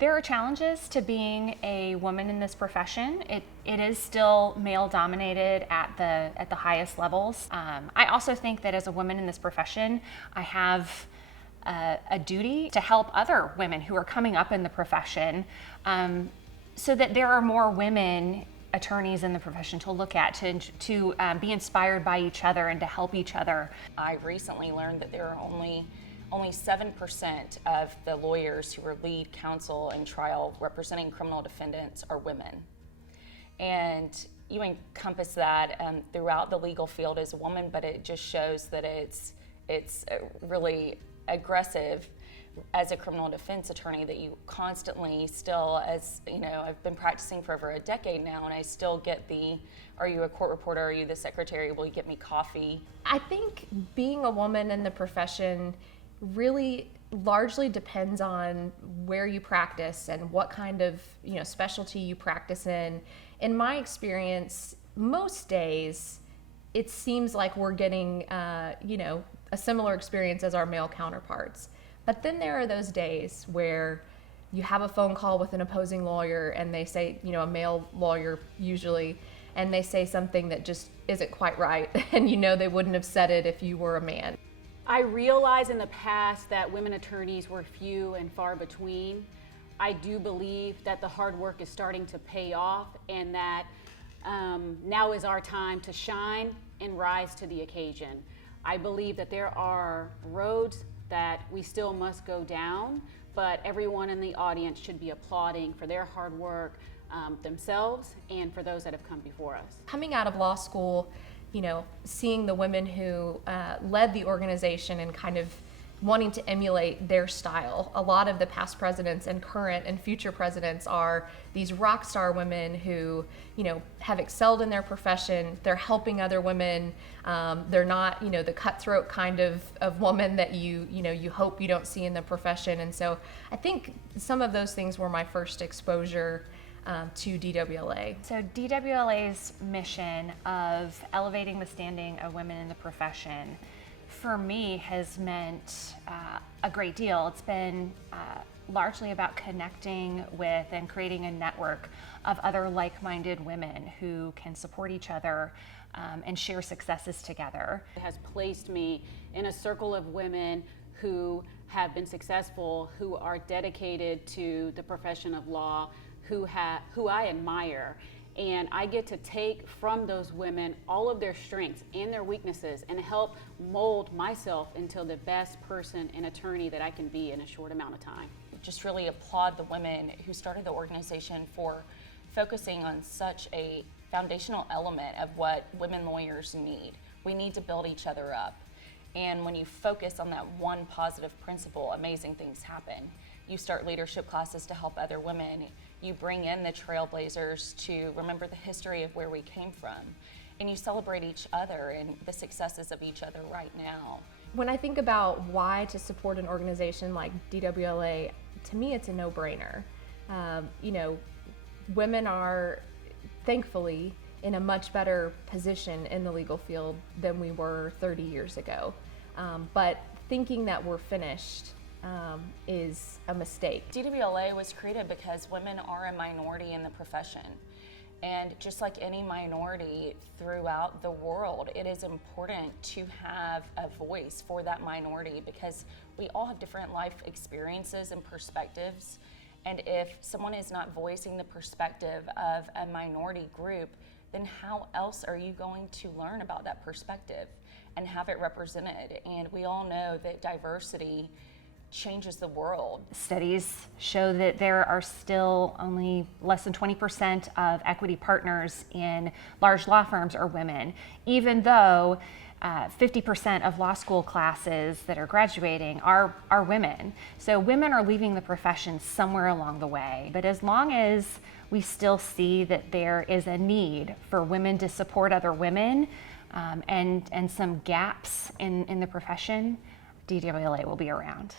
There are challenges to being a woman in this profession. It is still male dominated at the highest levels. I also think that as a woman in this profession, I have a duty to help other women who are coming up in the profession, so that there are more women attorneys in the profession to look at, to be inspired by each other and to help each other. I recently learned that there are only 7% of the lawyers who are lead counsel in trial representing criminal defendants are women. And you encompass that throughout the legal field as a woman, but it just shows that it's really aggressive as a criminal defense attorney, that you constantly still, as you know, I've been practicing for over a decade now, and I still get are you a court reporter, are you the secretary, will you get me coffee? I think being a woman in the profession really largely depends on where you practice and what kind of specialty you practice in. In my experience, most days it seems like we're getting a similar experience as our male counterparts. But then there are those days where you have a phone call with an opposing lawyer and they say, a male lawyer usually, and they say something that just isn't quite right, and they wouldn't have said it if you were a man. I realize in the past that women attorneys were few and far between. I do believe that the hard work is starting to pay off, and that now is our time to shine and rise to the occasion. I believe that there are roads that we still must go down, but everyone in the audience should be applauding for their hard work themselves and for those that have come before us. Coming out of law school, seeing the women who led the organization and kind of wanting to emulate their style. A lot of the past presidents and current and future presidents are these rock star women who, have excelled in their profession. They're helping other women. They're not, the cutthroat kind of woman that you hope you don't see in the profession. And so I think some of those things were my first exposure to DWLA. So DWLA's mission of elevating the standing of women in the profession, for me, has meant a great deal. It's been largely about connecting with and creating a network of other like-minded women who can support each other and share successes together. It has placed me in a circle of women who have been successful, who are dedicated to the profession of law, who I admire. And I get to take from those women all of their strengths and their weaknesses and help mold myself into the best person and attorney that I can be in a short amount of time. Just really applaud the women who started the organization for focusing on such a foundational element of what women lawyers need. We need to build each other up. And when you focus on that one positive principle, amazing things happen. You start leadership classes to help other women. You bring in the trailblazers to remember the history of where we came from. And you celebrate each other and the successes of each other right now. When I think about why to support an organization like DWLA, to me it's a no-brainer. Women are thankfully in a much better position in the legal field than we were 30 years ago. But thinking that we're finished is a mistake. DWLA was created because women are a minority in the profession. And just like any minority throughout the world, it is important to have a voice for that minority because we all have different life experiences and perspectives. And if someone is not voicing the perspective of a minority group, then how else are you going to learn about that perspective and have it represented? And we all know that diversity changes the world. Studies show that there are still only less than 20% of equity partners in large law firms are women, even though 50% of law school classes that are graduating are women. So women are leaving the profession somewhere along the way. But as long as we still see that there is a need for women to support other women and some gaps in the profession, DWLA will be around.